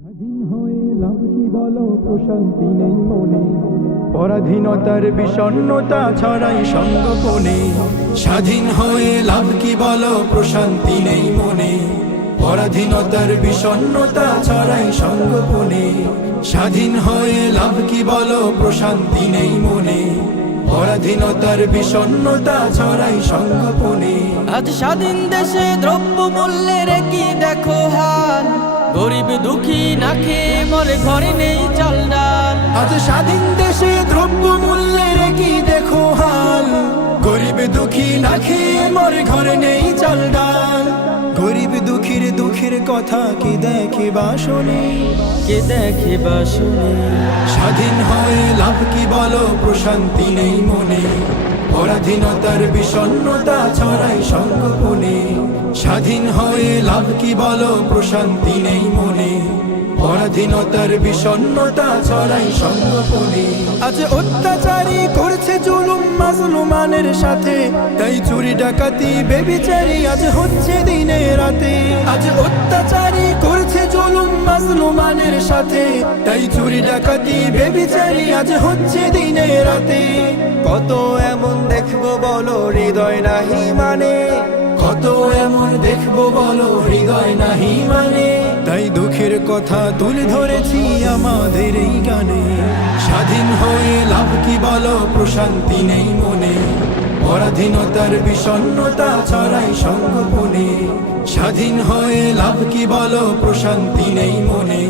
স্বাধীন হয়ে লাভ কি বলো, প্রশান্তি নেই মনে, পরাধীনতার বিষণ্ণতা ছড়াই সঙ্গোপনে। স্বাধীন হয়ে লাভ কি বলো, প্রশান্তি নেই মনে, পরাধীনতার বিষণ্ণতা ছড়াই সঙ্গোপনে। স্বাধীন হয়ে লাভ কি বলো, প্রশান্তি নেই মনে, পরাধীনতার বিষণ্ণতা ছড়াই সঙ্গোপনে। আজ স্বাধীন দেশে দ্রব্য মূল্যের কি দেখো হাল, গরিব দুঃখী না খেয়ে মরে, ঘরে নেই চাল ডাল। আজ স্বাধীন দেশে দ্রব্য মূল্যের কি দেখো হাল, গরিব দুঃখী না খেয়ে মরে, ঘরে নেই চাল ডাল। গরিব দুঃখীর দুঃখের কথা কি দেখে বা শোনে, কে দেখে বা শুনে। স্বাধীন হয়ে লাভ কি বলো, প্রশান্তি নেই মনে, পরাধীনতার বিষণ্ণতা ছড়াই সঙ্গোপনে। স্বাধীন হয়ে লাভ কি বলো, প্রশান্তি নেই মনে, পরাধীনতার বিষণ্ণতা ছড়াই সঙ্গোপনে। আজ অত্যাচারী করছে জুলুম মাজলুমানের সাথে, তাই চুরি ডাকাতি বেবিচারি আজ হচ্ছে দিনে রাতে। আজ অত্যাচারী করছে জুলুম মাজলুমানের সাথে, তাই চুরি ডাকাতি বেবিচারি আজ হচ্ছে দিনে রাতে। কত এমন দেখবো বলো, হৃদয় নাহি মানে, কত এমন দেখবো বলো, হৃদয় নাহি মানে। তাই দুঃখের কথা তুলে ধরেছি আমাদের এই গানে। স্বাধীন হয়ে লাভ কি বলো, প্রশান্তি নেই মনে, পরাধীনতার বিষণ্ণতা ছড়াই সঙ্গোপনে। স্বাধীন হয়ে লাভ কি বলো, প্রশান্তি নেই মনে,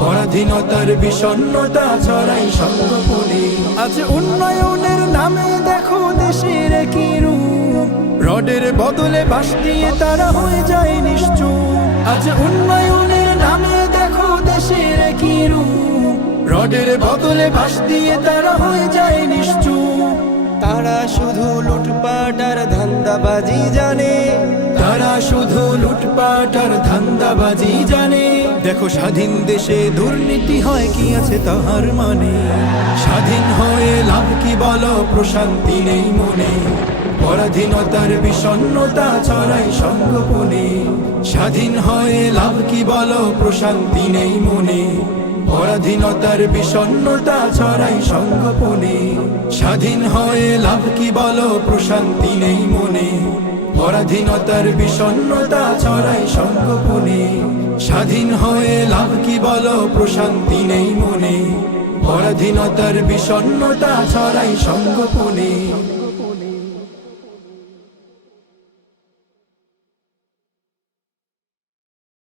পরাধীনতার বিষণ্ণতা ছড়াই সঙ্গোপনে। আজ উন্নয়নের নামে দেখো দেশের কি রূপ, রডের বদলে বাঁশ দিয়ে তারা হয়ে যায় নিশ্চুপ। আজ উন্নয়নের নামে দেখো দেশের কি রূপ, রডের বদলে বাঁশ দিয়ে তারা হয়ে যায় নিশ্চুপ। তারা শুধু লুটপাট আর ধান্দাবাজি জানে, তারা শুধু লুটপাট আর ধান্দাবাজি জানে। দেখো স্বাধীন দেশে দুর্নীতি হয় কি আছে তাহার মানে। স্বাধীন হয়ে লাভ কি বলো, প্রশান্তি নেই মনে, পরাধীনতার বিষণ্ণতা ছড়াই সঙ্গোপনে। স্বাধীন হয়ে লাভ কি বলো, প্রশান্তি নেই মনে, পরাধীনতার বিষণ্ণতা ছড়াই সঙ্গোপনে। স্বাধীন হয়ে লাভ কি বলো, প্রশান্তি নেই মনে, পরাধীনতার বিষণ্ণতা ছড়াই সঙ্গোপনে। স্বাধীন হয়ে লাভ কি বলো, প্রশান্তি নেই মনে, পরাধীনতার বিষণ্ণতা ছড়াই সঙ্গোপনে।